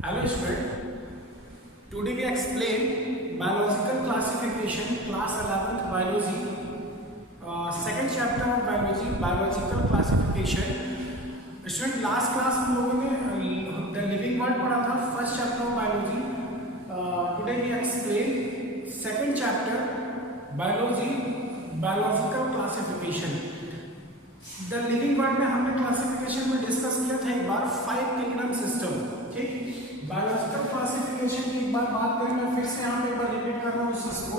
Hello student, today we explain biological classification class 11th biology, second chapter of biology, biological classification. Student last class हम लोगों ने the living world पढ़ा था, first chapter of biology. Today we explain second chapter biology, biological classification. The living world में हमने classification में discuss किया था एक बार 5 किंगडम सिस्टम. ठीक, बायोलॉजिकल क्लासिफिकेशन की एक बार बात करें, मैं फिर से यहाँ पे एक बार रिपीट कर रहा हूँ इसको.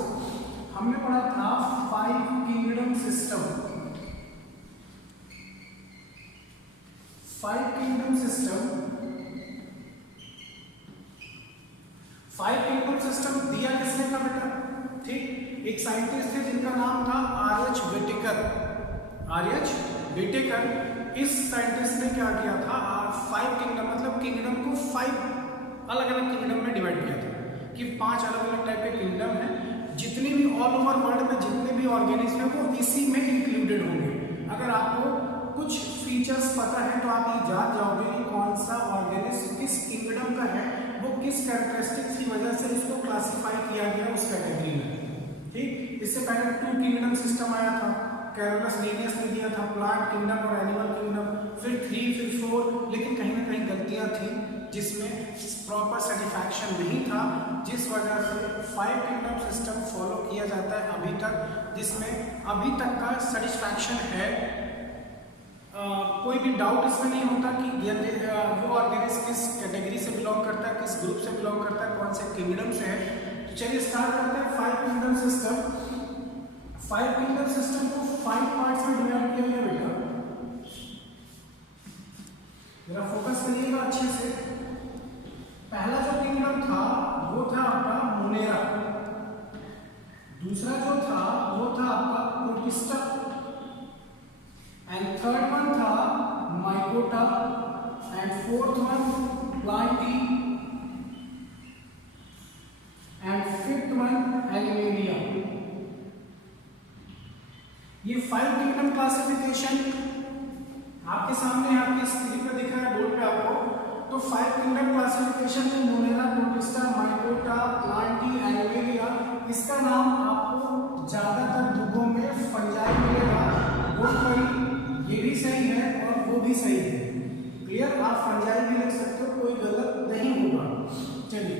हमने पढ़ा था 5 kingdom system. 5 kingdom system, 5 kingdom system दिया किसने था बेटा? ठीक, एक साइंटिस्ट थे जिनका नाम था आर्यच व्हिटेकर. आर्यच व्हिटेकर, इस साइंटिस्ट ने क्या किया था, 5 किंगडम मतलब किंगडम को 5 अलग अलग किंगडम में डिवाइड किया था कि 5 अलग अलग टाइप के किंगडम हैं. जितने भी ऑल ओवर वर्ल्ड में जितने भी ऑर्गेनिज्म है वो इसी में इंक्लूडेड होंगे. अगर आपको कुछ फीचर्स पता है तो आप ये जान जाओगे कि कौन सा ऑर्गेनिज्म किस किंगडम का है, वो किस कैरेक्टरिस्टिक्स की वजह से इसको क्लासिफाई किया गया उस कैटेगरी में. ठीक, इससे पहले 2 किंगडम सिस्टम आया था. कैरोलस लिनियस ने दिया था प्लांट किंगडम और एनिमल किंगडम, फिर 3 फिर 4, लेकिन कहीं ना कहीं गलतियां थी जिसमें प्रॉपर सेटिस्फैक्शन नहीं था, जिस वजह से 5 किंगडम सिस्टम फॉलो किया जाता है अभी तक, जिसमें अभी तक का सेटिस्फैक्शन है. कोई भी डाउट इसमें नहीं होता कि वो ऑर्गेनिज्म किस कैटेगरी से बिलोंग करता है, किस ग्रुप से बिलोंग करता है, कौन से किंगडम से है. तो चलिए स्टार्ट करते हैं 5 किंगडम सिस्टम. 5 किंगडम सिस्टम को 5 पार्ट्स में डिवाइड किया गया बेटा. जरा फोकस करिएगा अच्छे से. पहला जो किंगडम था वो था आपका मोनेरा. दूसरा जो था वो था आपका प्रोटिस्टा. एंड थर्ड वन था mycota. And fourth one Plantae. And fifth one animalia. ये 5 किंगडम क्लासिफिकेशन आपके सामने आपकी स्क्रीन पे दिख रहा है बोर्ड पे आपको. तो 5 किंगडम क्लासिफिकेशन में Monera, protista, mycota, Plantae, animalia, इसका नाम आपको ज्यादातर बुकों में फंजाई मिलेगा. वो कोई ये भी सही है और वो भी सही है. क्लियर, आप फंजाई भी लिख सकते हो, कोई गलत नहीं होगा. चलिए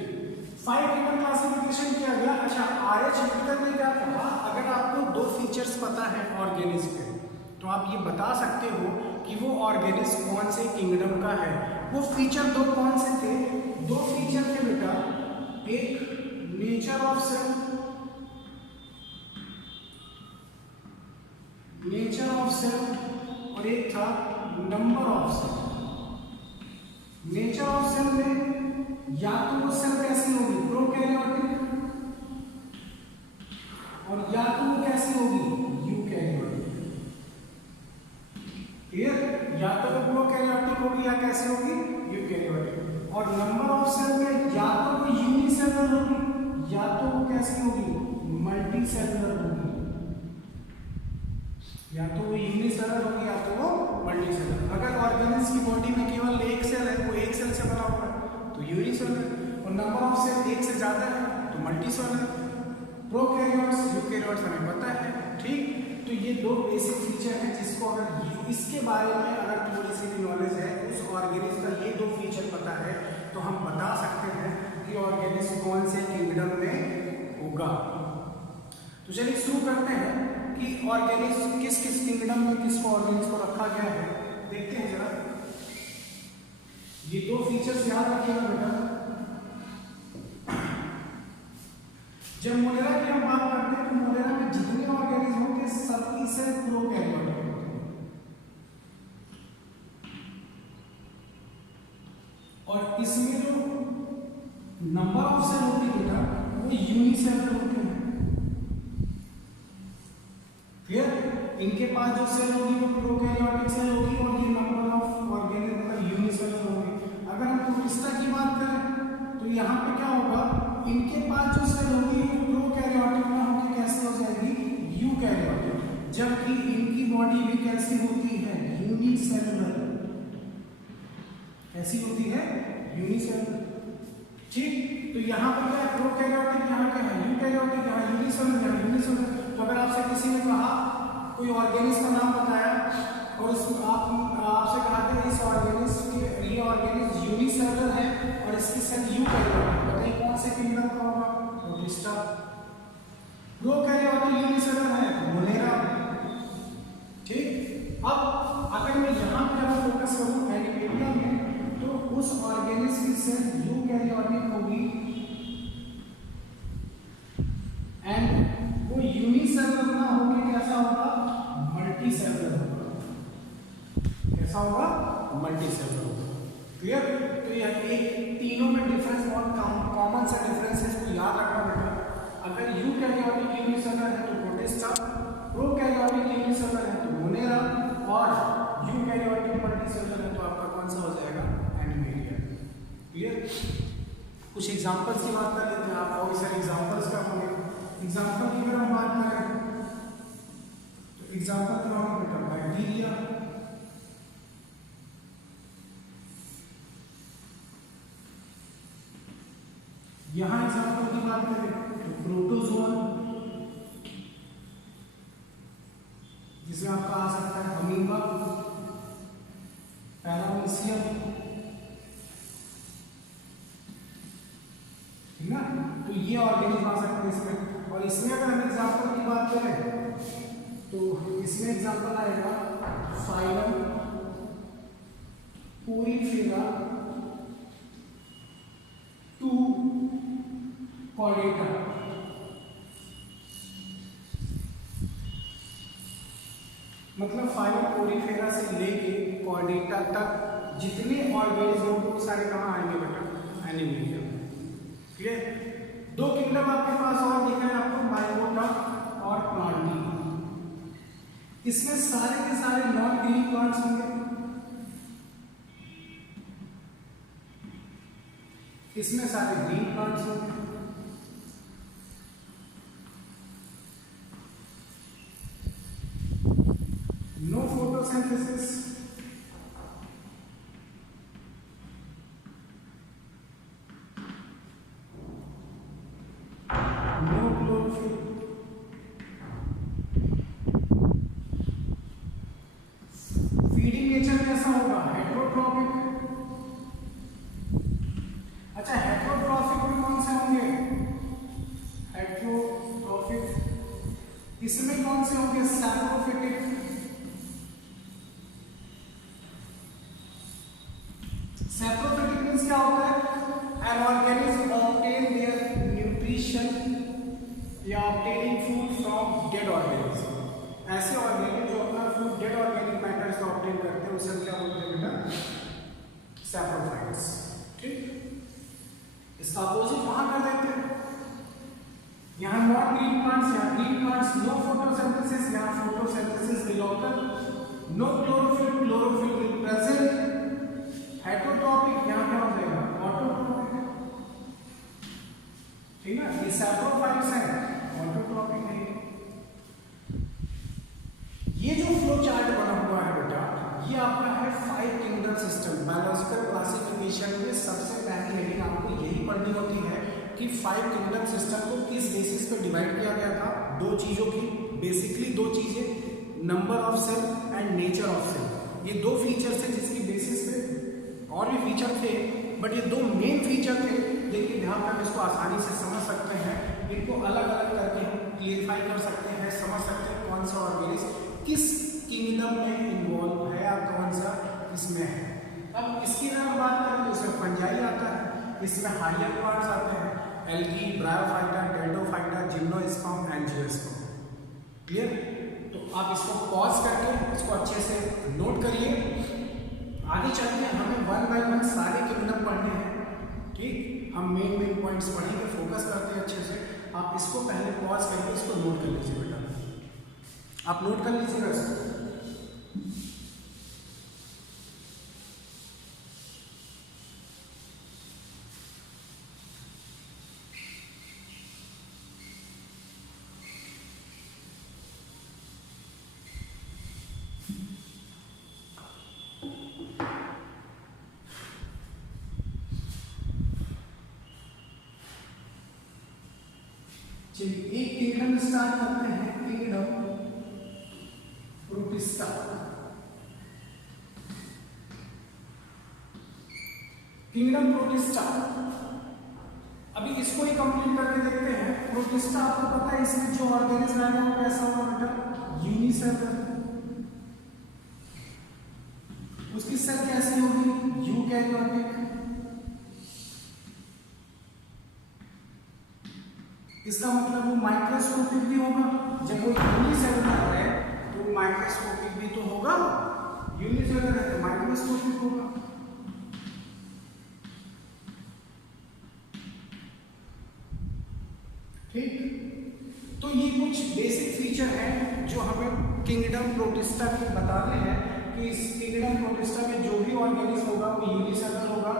5 किंगडम क्लासिफिकेशन किया गया. अच्छा, आर्यच व्हिटेकर ने क्या कहा, अगर आपको 2 फीचर्स पता है ऑर्गेनिज्म के तो आप ये बता सकते हो कि वो ऑर्गेनिज्म कौन से किंगडम का है. वो फीचर 2 कौन से थे? 2 फीचर थे बेटा. एक nature of cell, nature of cell, और एक था number of cell. Nature of cell में या तो वो सेल कैसी होगी, प्रोकैरियोटिक, और या तो वो कैसी होगी, यूकैरियोटिक. क्लियर, या तो वो प्रोकैरियोटिक होगी या कैसी होगी, यूकैरियोटिक. और नंबर ऑफ सेल में या तो वो यूनिसेलुलर होगी या तो वो कैसी होगी, मल्टीसेलुलर होगी. या तो वो यूनिसेलुलर होगी या तो वो मल्टीसेलुलर. अगर ऑर्गेनिज्म की बॉडी में केवल एक सेल है, वो एक सेल से बना हुआ है तो यूनिसेलुलर, और नंबर ऑफ सेल एक से ज्यादा है तो मल्टीसेलुलर. प्रोकैरियोट्स, यूकैरियोट्स हमें पता है. ठीक, तो ये 2 बेसिक फीचर हैं जिसको अगर इसके बारे में अगर थोड़ी सी भी नॉलेज है, उस ऑर्गेनिज्म का ये 2 फीचर पता है तो हम बता सकते हैं कि ऑर्गेनिज्म कौन से किंगडम में होगा. तो चलिए शुरू करते हैं कि ऑर्गेनिज्म किस किस किंगडम में किसको ऑर्गेनिज्म को रखा गया है. देखते हैं जरा. ये 2 फीचर्स याद रखिएगा बेटा. जब मोनेरा की हम बात करते हैं तो मोनेरा में जितने ऑर्गेनिज्म होंगे सबकी से प्रोकैरियोटिक होते हैं, और इसमें जो नंबर ऑफ सेल होती है बेटा वो यूनिसेलुलर होते हैं. क्लियर, इनके पास जो सेल होगी वो प्रोकैरियोटिक सेल होगी और ये नंबर ऑफ ऑर्गेनिज्म का यूनिसेलुलर होगी. अगर हम प्रोटिस्टा की बात करें तो यहाँ पे क्या होगा, इनके पास जो सेल होगी वो प्रोकैरियोटिक में होकर कैसे हो जाएगी, यूकैरियोटिक. जबकि इनकी बॉडी भी कैसी होती है, यूनिसेलुलर. कैसी होती है, यूनिसेलुलर. ठीक, तो यहाँ पर क्या है प्रोकैरियोटिक, यहाँ क्या है यूकैरियोटिक, यहाँ यूनिसेलुलर, यहाँ यूनिसेलुलर। तो अगर आपसे किसी ने कहा कोई ऑर्गेनिज्म का नाम बताया और उसमें आपसे कहा कि इस ऑर्गेनिज्म के ये ऑर्गेनिज्म यूनिसेलुलर है और इसकी सेल यूकैरियोटिक, बताइए कौन से किंगडम का होगा? प्रोटिस्टा। प्रोकैरियोटिक यूनिसेलुलर है तो मोनेरा। ठीक, अब अगर मैं यहाँ पे फोकस करूँ एनिमेलिया में तो उस ऑर्गेनिज्म की सेल यूकैरियोटिक होगी एंड वो यूनिसेलुलर ना होके कैसा होगा? मल्टीसेलुलर होगा। कैसा होगा? मल्टीसेलुलर होगा। क्लियर? तो ये एक तीनों में डिफरेंस बहुत कॉमन सा डिफरेंस है, इसको याद रखना बेटा। अगर यूकैरियोटिक यूनिसेलुलर है तो प्रोटिस्टा, प्रोकैरियोटिक यूनिसेलुलर है तो मोनेरा और यूकैरियोटिक मल्टीसेलुलर है तो आपका कौन सा हो जाएगा? एनिमेलिया। क्लियर? कुछ एग्जांपल्स की बात कर लेते हैं, आप बहुत सारे एग्जांपल्स का होंगे। एग्जांपल की अगर हम बात करें तो एग्जांपल क्या होगा बेटा? बैक्टीरिया, यहां एग्जांपल की बात करें तो प्रोटोजोआ, जिसमें आपका आ सकता है अमीबा, पैरामीशियम, ठीक ना? तो ये ऑर्गेनिज्म आ सकते हैं इसमें। और इसमें अगर हम एग्जांपल की बात करें तो इसमें एग्जांपल आएगा फाइलम पोरीफेरा टू कॉर्डेटा। मतलब फाइलम पोरीफेरा से लेके कॉर्डेटा तक जितने ऑर्गेनिज्म को सारे कहाँ आएंगे बेटा? एनिमेलिया। क्लियर? दो किंगडम आपके पास और दिख रहे हैं आपको, माइकोटा और प्लांटी। इसमें सारे के सारे नॉन ग्रीन प्लांट्स होंगे, इसमें सारे ग्रीन प्लांट्स होंगे। No photosynthesis, no chlorophyll, feeding nature कैसा होगा? हेटेरोट्रॉपिक। अच्छा, हेटेरोट्रॉपिक में कौन से होंगे? हेटेरोट्रॉपिक। इसमें कौन से होंगे? सैप्रोफिटिक। सैप्रोफिटिक मींस क्या होता है? An organism obtain their nutrition या obtaining food from dead organism. ऐसे ऑर्गेनिज्म जो अपना फूड डेड ऑर्गेनिक मैटर से ऑब्टेन करते हैं उसे क्या बोलते हैं बेटा? सैप्रोफाइट्स। ठीक, इसका अपोजिट वहां कर देते हैं। यहाँ नॉन ग्रीन प्लांट्स, यहाँ ग्रीन प्लांट्स, नो फोटोसिंथेसिस, यहाँ photosynthesis will occur, no chlorophyll, chlorophyll will present. Heterotropic, यहाँ क्या हो जाएगा? ऑटोट्रॉपिक। ठीक है, ये सैप्रोफाइट्स हैं, ऑटोट्रॉपिक है। ये जो फ्लो चार्ट बना हुआ है बेटा, ये आपका है 5 किंगडम सिस्टम। बायोलॉजिकल क्लासिफिकेशन में सबसे पहली हेडिंग आपको यही पढ़नी होती है कि 5 किंगडम सिस्टम को किस बेसिस पे डिवाइड किया गया था। दो चीजों की, बेसिकली दो चीजें, number of cell and nature of cell. ये दो फीचर्स थे जिसकी बेसिस पे, और भी फीचर थे बट ये दो मेन फीचर थे। लेकिन यहाँ पर हम इसको आसानी से समझ सकते हैं, इनको अलग अलग करके हम क्लियरिफाई कर सकते हैं, समझ सकते हैं कौन सा ऑर्गेनिज्म किस किंगडम में इन्वॉल्व है या कौन सा इसमें है। अब इसकी अगर हम बात करें तो इसमें फंजाई आता है, इसमें हाइयर प्लांट्स आते हैं, algae, bryophyta, pteridophyta, gymnosperm, angiosperm. Clear? तो आप इसको पॉज करके इसको अच्छे से नोट करिए। आगे चलते हमें 1 बाय 1 सारे किंगडम पढ़ने हैं। ठीक, हम मेन पॉइंट्स पढ़ेंगे, फोकस करते हैं अच्छे से। आप इसको पहले पॉज करके इसको नोट कर लीजिए बेटा, आप नोट कर लीजिएगा इसको। चलिए एक किंगडम स्टार्ट करते हैं, किंगडम प्रोटिस्टा। किंगडम प्रोटिस्टा, अभी इसको ही कंप्लीट करके देखते हैं। प्रोटिस्टा आपको पता है इसमें जो ऑर्गेनिज्म है वो कैसा होगा बेटा, यूनिसेलुलर। उसकी सेल कैसी होगी, यूकैरियोटिक। इसका मतलब वो माइक्रोस्कोपिक भी होगा। जब वो यूनिसेलुलर है तो माइक्रोस्कोपिक भी तो होगा, यूनिसेलुलर है तो माइक्रोस्कोपिक होगा। ठीक, तो ये कुछ बेसिक फीचर हैं जो हमें किंगडम प्रोटिस्टा के बताने हैं कि इस किंगडम प्रोटिस्टा में जो भी ऑर्गेनिज्म होगा वो यूनिसेलुलर होगा,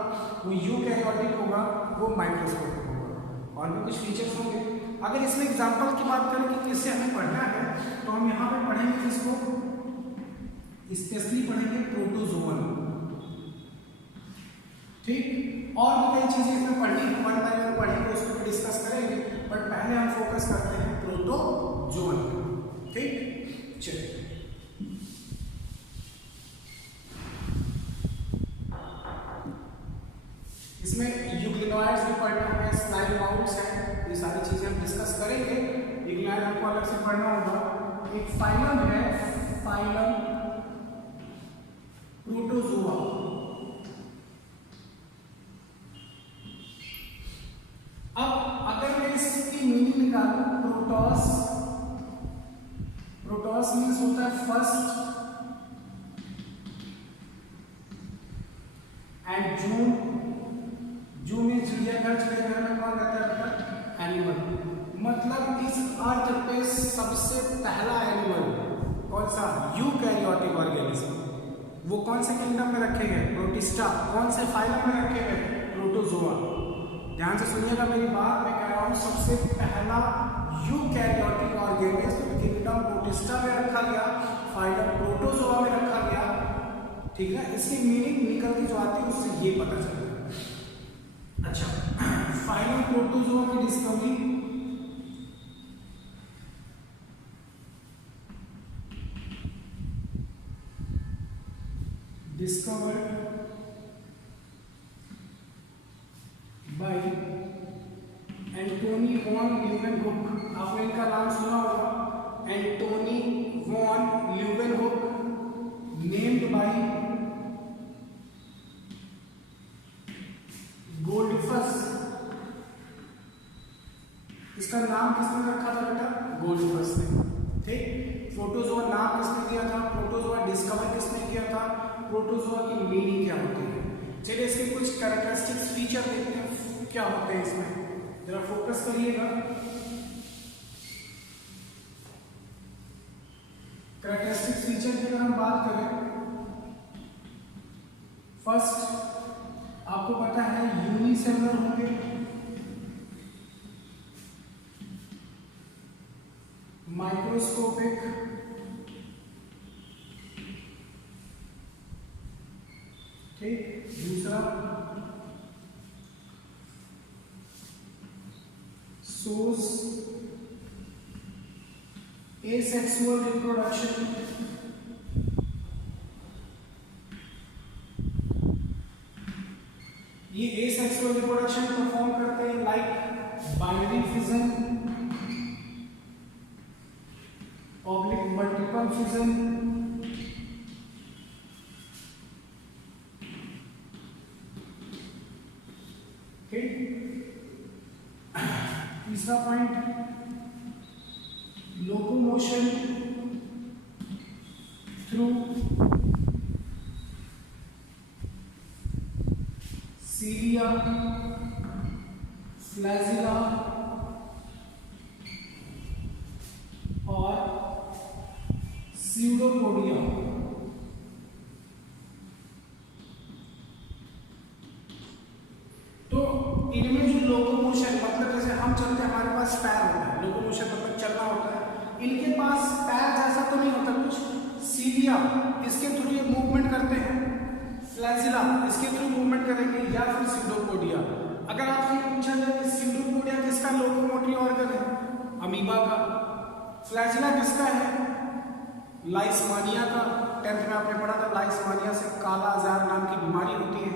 वो यूकैरियोटिक होगा, वो माइक्रोस्कोपिक होगा, और भी कुछ फीचर्स होंगे। अगर इसमें एग्जांपल की बात करें कि किससे हमें पढ़ना है तो हम यहाँ पे पढ़ेंगे किसको, स्पेशली पढ़ेंगे प्रोटोजोवन। ठीक, और भी कई चीजें इसमें पढ़नी है, वन बाय वन पढ़ेंगे, उसको भी डिस्कस करेंगे, बट पहले हम फोकस करते हैं प्रोटोजोवन। ठीक, चलिए इसमें यूग्लिनोइड्स भी पढ़ना है, स्लाइम माउंट्स हैं, ये सारी चीजें हम डिस्कस करेंगे। यूग्लिनोइड हमको अलग से पढ़ना होगा। एक फाइलम है, फाइलम प्रोटोजोआ। अब अगर मैं इसकी मीनिंग निकालूं, प्रोटोस, प्रोटोस मीन्स होता है फर्स्ट, एंड जून, जू में चिड़ियाघर, चिड़ियाघर में कौन रहता है बेटा, एनिमल। मतलब इस अर्थ पे सबसे पहला एनिमल कौन सा, यूकैरियोटिक ऑर्गेनिज्म, वो कौन से किंगडम में रखे गए, प्रोटिस्टा। कौन से फाइलम में रखे गए, प्रोटोजोआ। ध्यान से सुनिएगा मेरी बात, मैं कह रहा हूं सबसे पहला यूकैरियोटिक ऑर्गेनिज्म किंगडम प्रोटिस्टा में रखा गया, फाइलम प्रोटोजोआ में रखा गया। ठीक है, इसकी मीनिंग निकल के जो आती है उससे ये पता चलता है। अच्छा, फाइलम प्रोटोजोआ की discovery discovered by Antonie van Leeuwenhoek. आपने इनका नाम सुना होगा, Antonie van Leeuwenhoek, named by Goldfuss. इसका नाम किसने रखा था बेटा, गोल्डफस ने। ठीक, प्रोटोजोआ नाम किसने दिया था, प्रोटोजोआ डिस्कवर किसने किया था, प्रोटोजोआ की मीनिंग क्या होती है। चलिए इसके कुछ कैरेक्टरिस्टिक्स फीचर देखते हैं क्या होते हैं इसमें, जरा फोकस करिएगा। कैरेक्टरिस्टिक्स फीचर की अगर हम बात करें, फर्स्ट आपको पता है यूनिसेलुलर होंगे, माइक्रोस्कोपिक, ठीक, दूसरा सोर्स एसेक्सुअल रिप्रोडक्शन, ये एसेक्सुअल रिप्रोडक्शन परफॉर्म करते हैं like binary fission, oblique multiple fission, तीसरा पॉइंट लोकोमोशन थ्रू सीलिया, फ्लैजिला और स्यूडोपोडिया। तो इनमें जो लोकोमोशन मतलब जैसे हम चलते हैं, हमारे पास पैर होता है, लोकोमोशन मतलब चलना होता है, इनके पास पैर जैसा तो नहीं होता कुछ, सीलिया इसके थ्रू ये मूवमेंट करते हैं, फ्लैजिला इसके थ्रू मूवमेंट करेंगे, या फिर स्यूडोपोडिया। अगर आपसे पूछा जाए कि स्यूडोपोडिया किसका लोकोमोटरी ऑर्गन है, अमीबा का। फ्लैजिला किसका है? लाइसमानिया का। 10th में आपने पढ़ा था लाइसमानिया से काला आजार नाम की बीमारी होती है।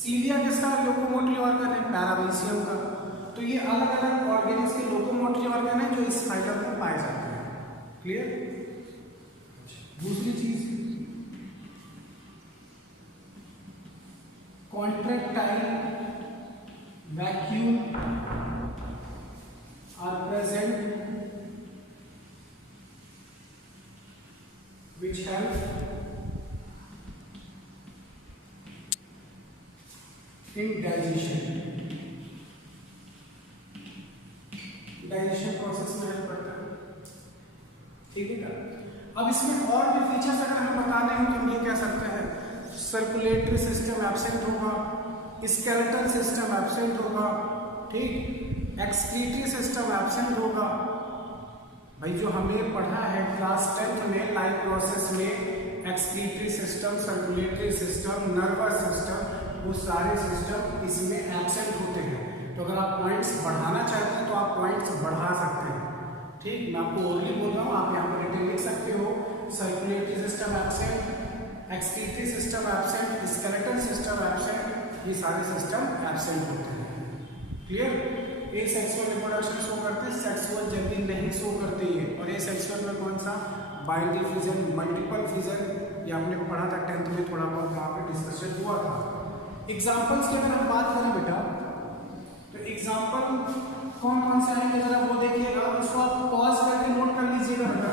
सीलिया किसका लोकोमोटरी ऑर्गन है? पैरामीशियम का। तो ये अलग अलग ऑर्गेन्स के लोकोमोटरी ऑर्गन है जो इस फाइबर में पाए जाते हैं। क्लियर? दूसरी चीज contractile vacuole are present which help in digestion process में हेल्प करता है। ठीक है ना? अब इसमें और भी फीचर्स अगर हम बताने हैं तो हम ये कह सकते हैं सर्कुलेटरी सिस्टम एब्सेंट होगा, स्केलेटल सिस्टम एब्सेंट होगा, ठीक, एक्सक्रीटरी सिस्टम एब्सेंट होगा। भाई जो हमने पढ़ा है क्लास 10th में लाइफ प्रोसेस में excretory system, circulatory system, nervous system, वो सारे सिस्टम इसमें एब्सेंट होते हैं। तो अगर आप पॉइंट्स बढ़ाना चाहते हैं तो आप पॉइंट्स बढ़ा सकते हैं। ठीक, मैं आपको ओनली बोल रहा हूँ, आप यहाँ पर रिटन लिख सकते हो circulatory system absent, excretory system absent, skeletal system absent, ये सारे सिस्टम एब्सेंट होते हैं। क्लियर? ये सेक्सुअल रिप्रोडक्शन शो करते हैं, सेक्सुअल जल्दी नहीं शो करते हैं। और ये सेक्सुअल में कौन सा? बाइनरी फिजन, मल्टीपल फिजन, ये आपने पढ़ा था 10th में, थोड़ा बहुत वहाँ पे डिस्कशन हुआ था। एग्जाम्पल्स की अगर हम बात करें बेटा तो एग्जाम्पल कौन कौन से आएंगे जरा वो देखिएगा, उसको आप पॉज करके नोट कर लीजिएगा बेटा।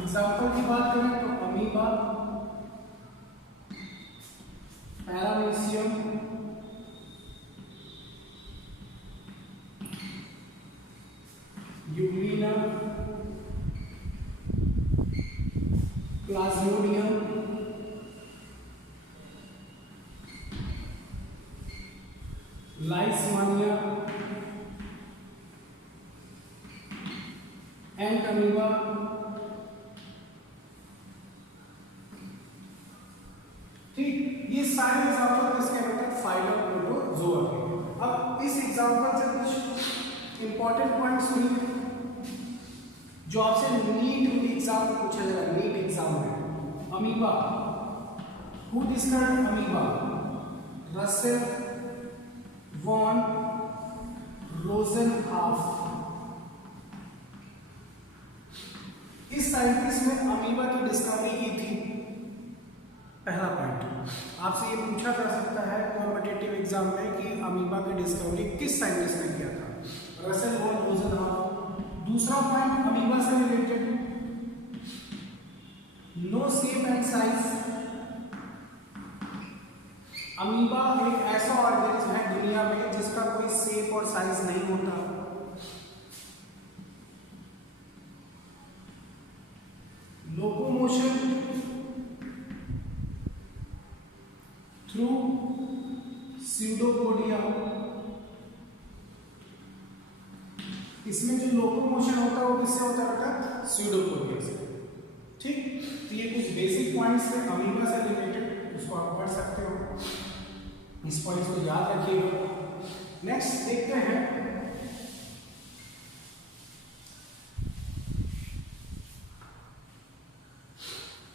एग्जाम्पल की बात करें तो amoeba, paramecium, euglena, plasmodium, leishmania, and amoeba, ये सारे एग्जांपल किसके होते हैं? फाइलोप्रोटोजोआ के। अब इस एग्जांपल से कुछ इंपॉर्टेंट पॉइंट्स सुनिए जो आपसे नीट एग्जाम में पूछा जाएगा। नीट एग्जाम में amoeba, who discovered amoeba? Rosel von Rosenhof. इस साइंटिस्ट ने अमीबा की डिस्कवरी की थी। पहला पॉइंट आपसे ये पूछा जा सकता है कॉम्पिटिटिव एग्जाम में कि अमीबा की डिस्कवरी किस साइंटिस्ट ने किया था? Rosel von Rosenhof. दूसरा पॉइंट अमीबा से related, no shape and size. Amoeba एक ऐसा ऑर्गेनिज्म है दुनिया में जिसका कोई शेप और साइज नहीं होता। लोकोमोशन थ्रू स्यूडोपोडिया, इसमें जो लोकोमोशन होता है वो किससे होता है? स्यूडोपोडिया से। ठीक, तो ये कुछ बेसिक पॉइंट्स है अमीबा से रिलेटेड, उसको आप पढ़ सकते हो, इस पॉइंट्स को याद रखिएगा। नेक्स्ट देखते हैं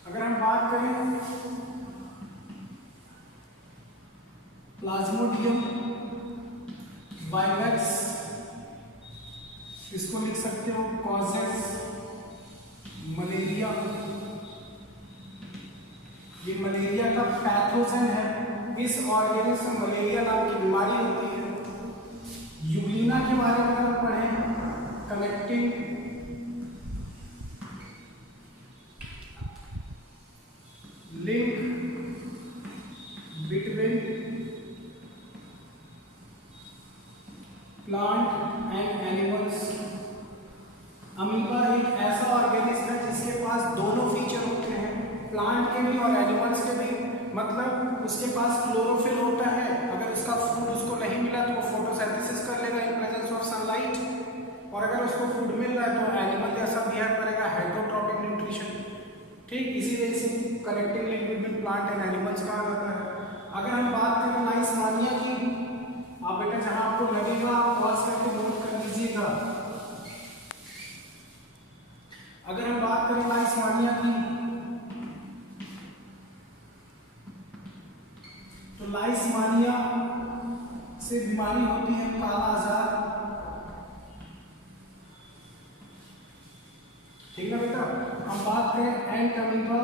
अगर हम बात करें प्लाज्मोडियम वाइवेक्स, इसको लिख सकते हो कॉजेस मलेरिया। ये मलेरिया का पैथोजन है। इस ऑर्गेनिज्म में मलेरिया नाम की बीमारी होती है। यूग्लिना के बारे में अगर पढ़ें, connecting link between plant and animals. Amoeba एक ऐसा ऑर्गेनिज्म है जिसके पास दोनों फीचर होते हैं, प्लांट के भी और एनिमल्स के भी। मतलब उसके पास क्लोरोफिल होता है, अगर उसका फूड उसको नहीं मिला तो वो फोटोसिंथेसिस कर लेगा इन प्रेजेंस ऑफ सनलाइट, और अगर उसको फूड मिल रहा है तो एनिमल जैसा बिहेव करेगा, हेटेरोट्रॉपिक न्यूट्रिशन। ठीक, इसी वजह से connecting link between plant and animals कहा जाता है। अगर हम बात करें लाइसमानिया की, आप बेटा जहां आपको लगेगा आप पॉज करके नोट कर लीजिएगा। अगर हम बात करें लाइसमानिया की, तो लाइसमानिया से बीमारी होती है काला आजार। ठीक है बेटा। हम बात करें एंट अमीबा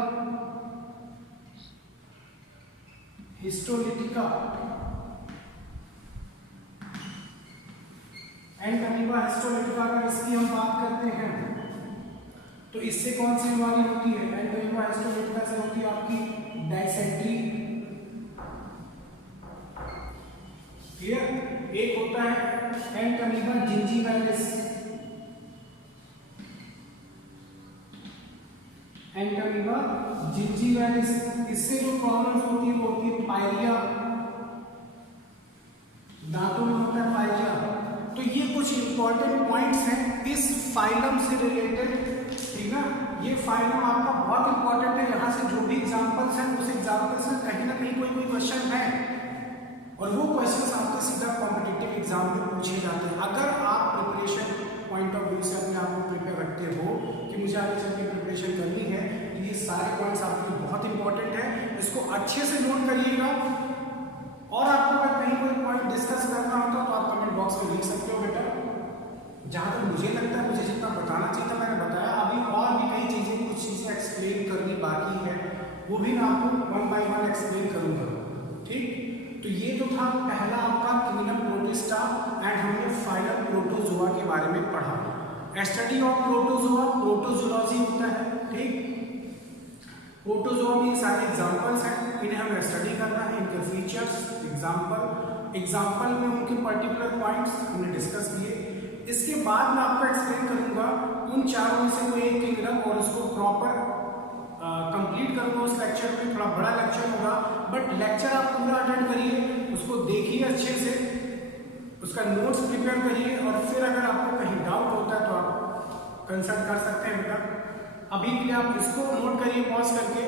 हिस्टोलिटिका, एंट अमीबा हिस्टोलिटिका का इसकी हम बात करते हैं तो इससे कौन सी बीमारी होती है? एंट अमीबा हिस्टोलिटिका से होती है आपकी डायसेंट्री। क्लियर। एक होता है एंट अमीबा जिंजीवैलिस, एंट अमीबा जिंजीवैलिस, इससे जो प्रॉब्लम्स होती है वो होती है पायरिया, दांतों में होता है पायरिया। तो ये कुछ इंपॉर्टेंट पॉइंट्स हैं इस फाइलम से रिलेटेड। ठीक है, ये फाइलम आपका बहुत इंपॉर्टेंट है। यहाँ से जो भी एग्जांपल्स हैं उस एग्जांपल्स में कहीं ना कहीं कोई क्वेश्चन है, और वो क्वेश्चंस आपके सीधा कॉम्पिटिटिव एग्जाम में पूछे जाते हैं। अगर आप प्रिपरेशन पॉइंट ऑफ व्यू से अपने आप को प्रिपेयर रखते हो कि मुझे आगे चल के प्रिपरेशन करनी है, तो ये सारे पॉइंट्स आपके लिए बहुत इंपॉर्टेंट है। इसको अच्छे से नोट करिएगा, और आपको अगर कहीं कोई पॉइंट डिस्कस करना होता तो आप कमेंट बॉक्स में लिख सकते हो बेटा। जहाँ तक मुझे लगता है मुझे जितना बताना चाहिए था मैंने बताया। अभी और भी कई चीज़ें कुछ चीज़ें एक्सप्लेन करनी बाकी है, वो भी मैं आपको वन बाय वन एक्सप्लेन करूँगा। ठीक, तो ये तो था पहला आपका क्लीनअप प्रोटिस्टा एंड हमने फाइलम प्रोटोजोआ के बारे में पढ़ा। स्टडी ऑफ प्रोटोजोआ प्रोटोजोलॉजी होता है। ठीक, प्रोटोजोआ में सारे एग्जांपल्स हैं, इन्हें हमें स्टडी करना है, इनके फीचर्स, एग्जांपल में उनके पर्टिकुलर पॉइंट्स हमने डिस्कस किए। इसके बाद मैं आपको एक्सप्लेन करूंगा उन चारों में से कोई एक किंगडम, और उसको प्रॉपर कंप्लीट करूंगा उस लेक्चर में। थोड़ा बड़ा लेक्चर होगा, बट लेक्चर आप पूरा अटेंड करिए, उसको देखिए अच्छे से, उसका नोट्स प्रिपेयर करिए, और फिर अगर आपको कहीं डाउट होता है तो आप कंसल्ट कर सकते हैं बेटा। अभी के लिए आप इसको नोट करिए पॉज करके।